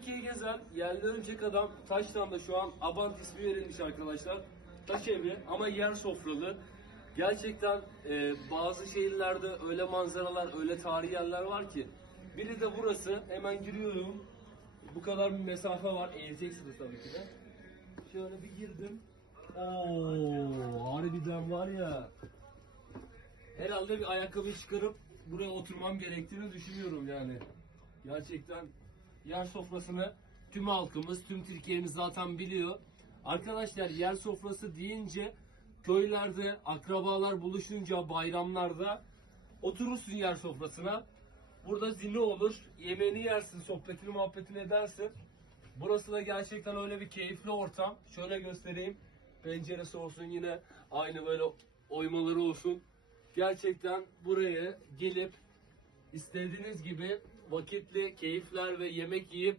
Türkiye gezer, yerli örümcek adam Taşlan'da şu an Abant ismi verilmiş arkadaşlar. Taş evi ama yer sofralı. Gerçekten e, bazı şehirlerde öyle manzaralar, öyle tarihi yerler var ki. Biri de burası. Hemen giriyorum. Bu kadar bir mesafe var. Eğileceksiniz tabii ki de. Şöyle bir girdim. Oo, harbiden var ya. Herhalde bir ayakkabı çıkarıp buraya oturmam gerektiğini düşünüyorum yani. Gerçekten yer sofrasını tüm halkımız, tüm Türkiye'miz zaten biliyor. Arkadaşlar yer sofrası deyince köylerde akrabalar buluşunca bayramlarda oturursun yer sofrasına. Burada zili olur, yemeğini yersin, sohbetini muhabbetini edersin. Burası da gerçekten öyle bir keyifli ortam. Şöyle göstereyim. Penceresi olsun yine aynı böyle oymaları olsun. Gerçekten buraya gelip istediğiniz gibi vakitli keyifler ve yemek yiyip